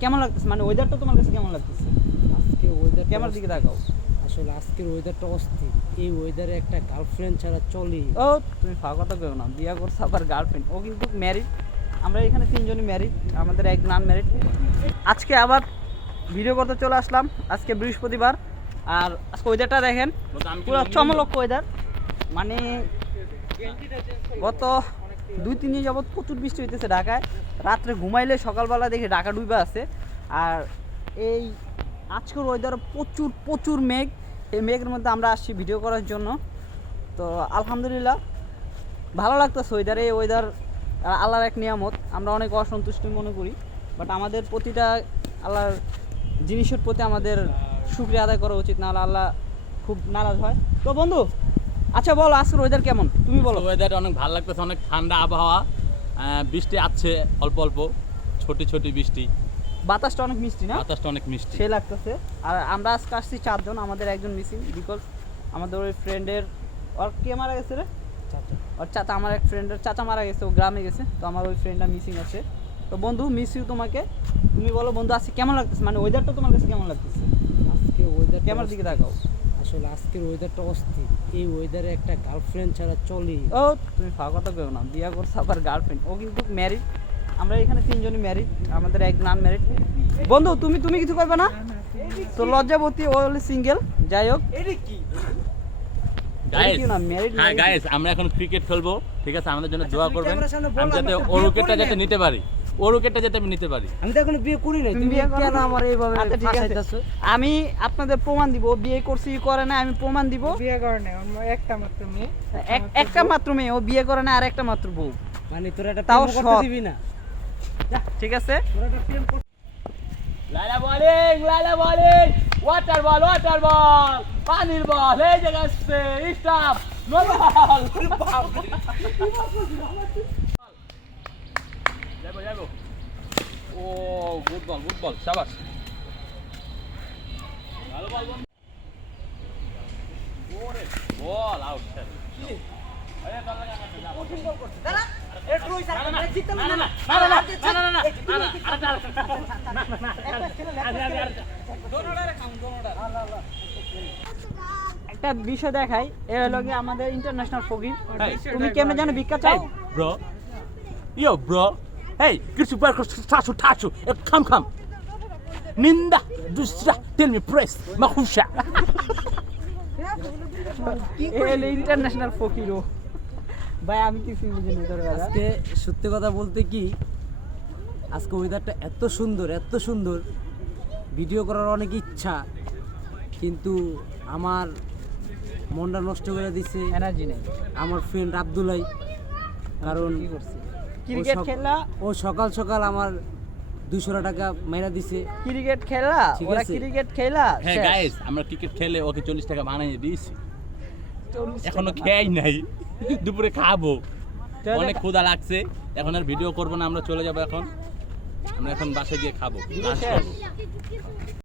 কেমন লাগতেছে, মানে ওয়েদারটা তোমার কাছে কেমন লাগতেছে? আজকে ওয়েদার ক্যামেরার দিকে তাকাও। আসলে আজকের ওয়েদারটা অস্থির। এই ওয়েদারে একটা গার্লফ্রেন্ড ছাড়া চলে। ও তুমি ফাঁকা কথা কেউ না, বিয়া করছে আবার গার্লফ্রেন্ড, ও কিন্তু ম্যারিড। আমরা এখানে তিনজনই ম্যারিড, আমাদের একজন আনম্যারিড। আজকে আবার ভিডিও করতে চলে আসলাম, আজকে বৃহস্পতিবার। আর আজকে ওয়েদারটা দেখেন, পুরো চমলক ওয়েদার। মানে গত 2-3 দিন যাবৎ প্রচুর বৃষ্টি হইতেছে ঢাকায়। রাত্রে ঘুমাইলে সকালবেলা দেখি ঢাকা ডুবে আছে। আর এই আজকের ওয়েদার প্রচুর প্রচুর মেঘ। এই মেঘের মধ্যে আমরা আসছি ভিডিও করার জন্য। তো আলহামদুলিল্লাহ ভালো লাগতেছে ওয়েদারে। এই ওয়েদার আল্লাহর এক নিয়ামত, আমরা অনেক অসন্তুষ্ট মনে করি, বাট আমাদের প্রতিটা আল্লাহর জিনিসের প্রতি আমাদের শুকরিয়া আদায় করা উচিত, নাহলে আল্লাহ খুব নারাজ হয়। তো বন্ধু, আচ্ছা বলো আজকের ওয়েদার কেমন, তুমি বলো। ওয়েদার অনেক ভালো লাগতেছে, অনেক ঠান্ডা আবহাওয়া। বৃষ্টি আছে অল্প অল্প, ছোটি ছোটি বৃষ্টি। বাতাসটা অনেক মিষ্টি না? বাতাসটা অনেক মিষ্টি, সে লাগতেছে। আর আমরা আজকে আসছি 4 জন, আমাদের একজন মিসিং, বিকজ আমাদের ওই ফ্রেন্ডের, ওর কে মারা গেছে রে? চাচা। ওর চাচা, আমার এক ফ্রেন্ডের চাচা মারা গেছে, ও গ্রামে গেছে। তো আমার ওই ফ্রেন্ডটা মিসিং আছে। তো বন্ধু, মিস ইউ তোমাকে। তুমি বলো বন্ধু আজকে কেমন লাগতেছে, মানে ওয়েদারটা তোমার কাছে কেমন লাগতেছে? আজকে ওয়েদার ক্যামেরার দিকে তাকাও। আসলে আজকের ওয়েদারটা অস্থির। এই ওয়েদারে একটা গার্লফ্রেন্ড ছাড়া চলে। ও তুমি ফাঁকা কথা কেউ না, বিয়া করছে আবার গার্লফ্রেন্ড, ও কিন্তু ম্যারিড। আমরা এখানে তিনজনই ম্যারিড, আমাদের একজন আনম্যারিড। বন্ধু তুমি কিছু করবে না তো? লজ্জাবতী, ও হলে সিঙ্গেল। যাই হোক, গাইস। না ম্যারিড। হ্যাঁ গাইস, আমরা এখন ক্রিকেট খেলবো, ঠিক আছে? আমাদের জন্য দোয়া করবেন, আমি যাতে ওর উইকেটটা যাতে নিতে পারি, ওর উইকেটটা যাতে আমি নিতে পারি। আমি তো এখনো বিয়ে করি নাই, তুমি তুমি বিয়ে করো কেন না? আমার এইভাবে আচ্ছা, ঠিক আছে। ফাঁসাইতাছো? আমি আপনাদের প্রমাণ দিব, ও বিয়ে করছি করে না, আমি প্রমাণ দিব। বিয়ে করে না, ওর একটা মাত্র মেয়ে। একটা মাত্র মেয়ে, ও বিয়ে করে না, আর একটা মাত্র বউ। মানে তোরা একটা তাও প্রেম করতে শখ। দিবি না? ঠিক আছে, তোরা একটা প্রেম করতে লালা বোলিং, ওয়াটার বল, পানির বল, এই জায়গা আসছে, স্টপ, নো বল। যাবো। ও গুড বল, শাবাশ। ভালো বল বন্ধু। ওরে বল আউট। আরে বল লাগা না, যা। কঠিন বল করছে। দাঁড়া। একটু ওই সাইড না, জিততে না। না। একটা বিষয় দেখাই। এ হলো গিয়ে আমাদের ইন্টারন্যাশনাল ফকির। তুমি কেমনে জানো ভিক্ষা চাও? Bro. Yo, bro. Hey, get your back, tacho. Come. Ninda, dusra, tell me press. Mahusha. এ হলো ইন্টারন্যাশনাল ফকির। ও ভাই, আমি কিছু বুঝি না তোর কথা। আজকে সত্যি কথা বলতে কি, আজকে ওয়েদারটা এত সুন্দর, ভিডিও করার অনেক ইচ্ছা, কিন্তু আমার মনটা নষ্ট করে দিছে এনার্জি নেই। আমার ফ্রেন্ড আব্দুলাই। কারণ কি করছে? ক্রিকেট খেলা, ও সকাল আমার 200 টাকা মাইরা দিছে। ক্রিকেট খেলা, ঠিক ওরা আছে। ক্রিকেট খেলা। হ্যাঁ গাইস, আমরা ক্রিকেট খেলে ওকে 40 টাকা বানিয়ে দিয়েছি। এখনো খেয়াই নাই, দুপুরে খাবো। অনেক ক্ষুধা লাগছে, এখন আর ভিডিও করবো না, আমরা চলে যাবো। এখন আমরা বাসায় গিয়ে খাবো।